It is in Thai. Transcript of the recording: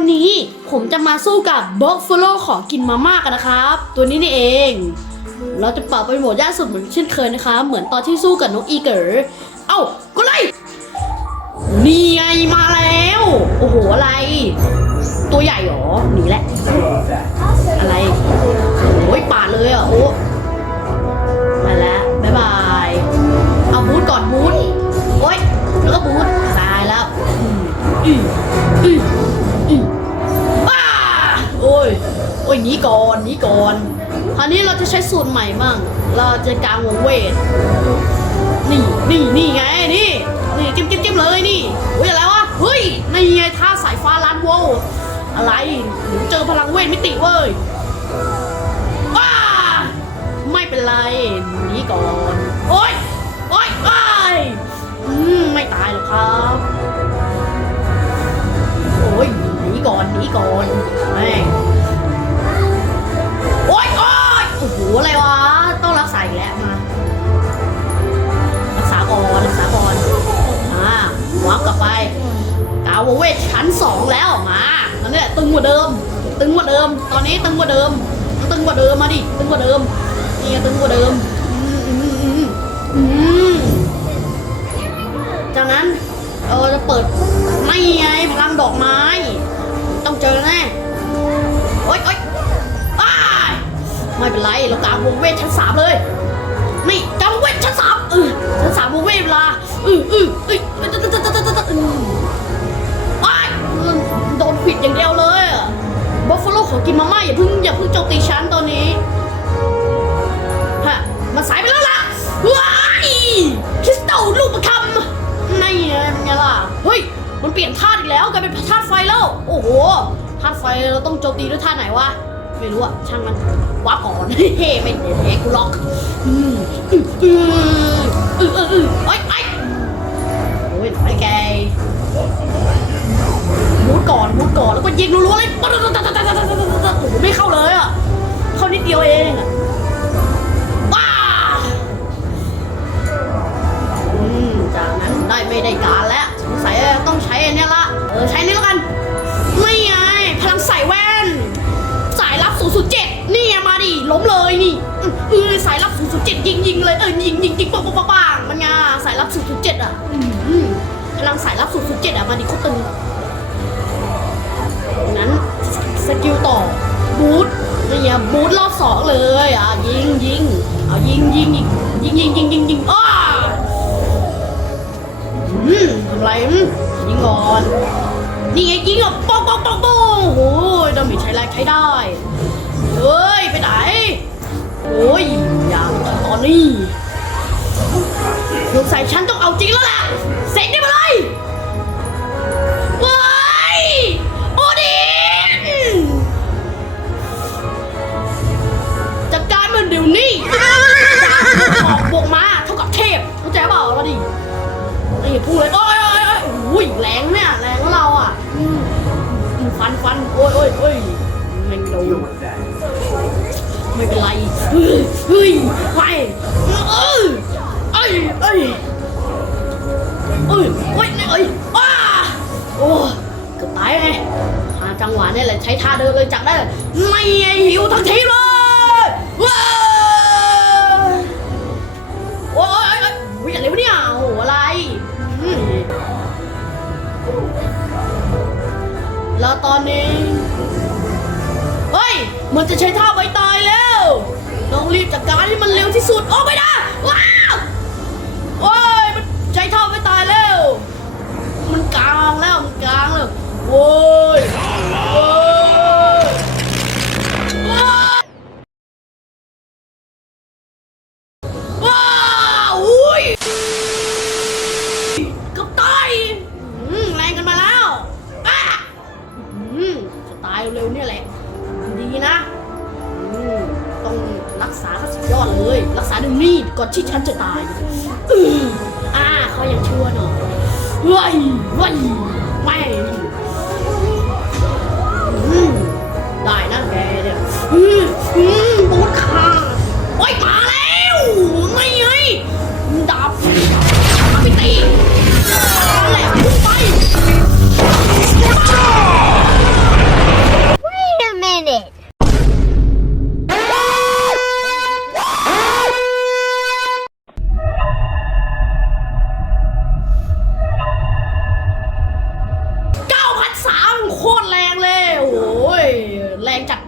ันนี้ผมจะมาสู้กับบ็อกฟโลขอกินมาม่ากันนะครับ ตัวนี้นี่เอง เราจะปรับเป็นโหมดยากสุดเหมือนเช่นเคยนะคะ เหมือนตอนที่สู้กับนกอีเก๋อเอ้าก็เลยนี่ไงมาแล้ว โอ้โหอะไร ตัวใหญ่หรอหนีแหละอะไรโอ้ยป่าเลยอะโอ้มาแล้วบ๊ายบายเอาบูทก่อนบูทโอ้ยแล้วก็บูทตายแล้วอืมอืมอื อ้ยหนีก่อนหนีก่อนคราวนี้เราจะใช้สูตรใหม่บ้าง เราจะกางวงเวท นี่นี่นี่ไงนี่นี่จิ้มจิ้มจิ้มเลยนี่เฮ้ยอะไรวะเฮ้ยนี่ไงท่าสายฟ้าล้านโวลต์อะไรหนูเจอพลังเวทมิติเว้ยว้าไม่เป็นไรหนีก่อนโอ๊ยโอ๊ยาวเวทชั้นสองแล้วมาตอนนี้ตึงกว่าเดิม ตึงกว่าเดิม ตอนนี้ตึงกว่าเดิม ตึงกว่าเดิมมาดิ ตึงกว่าเดิม นี่ตึงกว่าเดิมอืมอืมอืมอืมจากนั้นเราจะเปิดไม่ไงพลังดอกไม้ ต้องเจอแน่โอ๊ยโอ๊ยอ้ายไม่เป็นไร เรากางวงเวทชั้นสามเลย ขอกินมาม่าอย่าเพิ่งอย่าเพิ่งโจมตีฉันตอนนี้ฮะมันสายไปแล้วล่ะว้ายคริสตัลลูกประคำนี่ไงเป็นไงล่ะเฮ้ยมันเปลี่ยนธาตุอีกแล้วกลายเป็นธาตุไฟแล้วโอ้โหธาตุไฟเราต้องโจมตีด้วยธาตุไหนวะไม่รู้อะช่างมันว้าก่อนเฮ้ไม่เด็กกูล็อกอืมอืมอืมอืมอืมอือ๊ยไอ้โอ้ยไอ้แกมุดก่อนมุดก่อนแล้วก็ยิงรัวๆเลย ไม่เข้าเลยอะ เข้านิดเดียวเองอะว้าอืมจากนั้นได้ไม่ได้การแล้วสงสัยต้องใช้อันนี้ละเออใช้นี่แล้วกัน ไม่ไงพลังใส่แว่น สายลับ007นี่ไงมาดิล้มเลยนี่อืออสายลับ007ยิงยิงเลยเออยิงยิงยิงปังปังปังปังมันไงสายลับ007อะอืมอืมพลังสายลับ007อะมาดิโคตรตึงนั้นสกิลต่อ บูทเนี่ยบูตรอบสองเลยอะยิงยิงเอายิงยิงยิงยิงยิงยิงยิงอ้าอืมทำไรอืมยิงก่อนนี่ไงยิงอะปองปองปองปองโอ้ยดามิใช้แรงใช้ได้เฮ้ยไปไหนโอ้ยอย่างตอนนี้สงสายฉันต้องเอาจริงแล้วล่ะ นี่พูดเลยโอ้ยโอ้ยโอ้ยอุ้ยแรงเนี่ยแรงเราอะอืมฟันฟันโอ้ยโอ้ยโอ้ยแม่งโดนไม่เป็นไรเฮ้ยเฮ้ยไปเออเอ้ยเอ้ยเอ้ยเอ้ยเอ้ยอ้าโอ้เกือบตายไงหาจังหวะนี่แหละใช้ท่าเดินเลยจับได้ไม่หิวทั้งทีเลยว้าโอ้ยโอ้ยโอ้ยอะไรวะเนี่ย แล้วตอนนี้ เฮ้ย มันจะใช้ท่าใบตายแล้ว ต้องรีบจัดการให้มันเร็วที่สุด โอ้ไม่ได้ว้า สไตายเร็วเนี่ยแหละ ดีนะต้องรักษาเขาสุดยอดเลย รักษาดึงนี่ก่อนที่ฉันจะตายอืออ่าเขายังชั่วหน่อยเฮ้ยเฮ้ยไม่ได้นะแกเนี่ยอืออือบูดขาโอ้ยมาแล้ว ไม่ไงดับดาบไปตี แรงจาก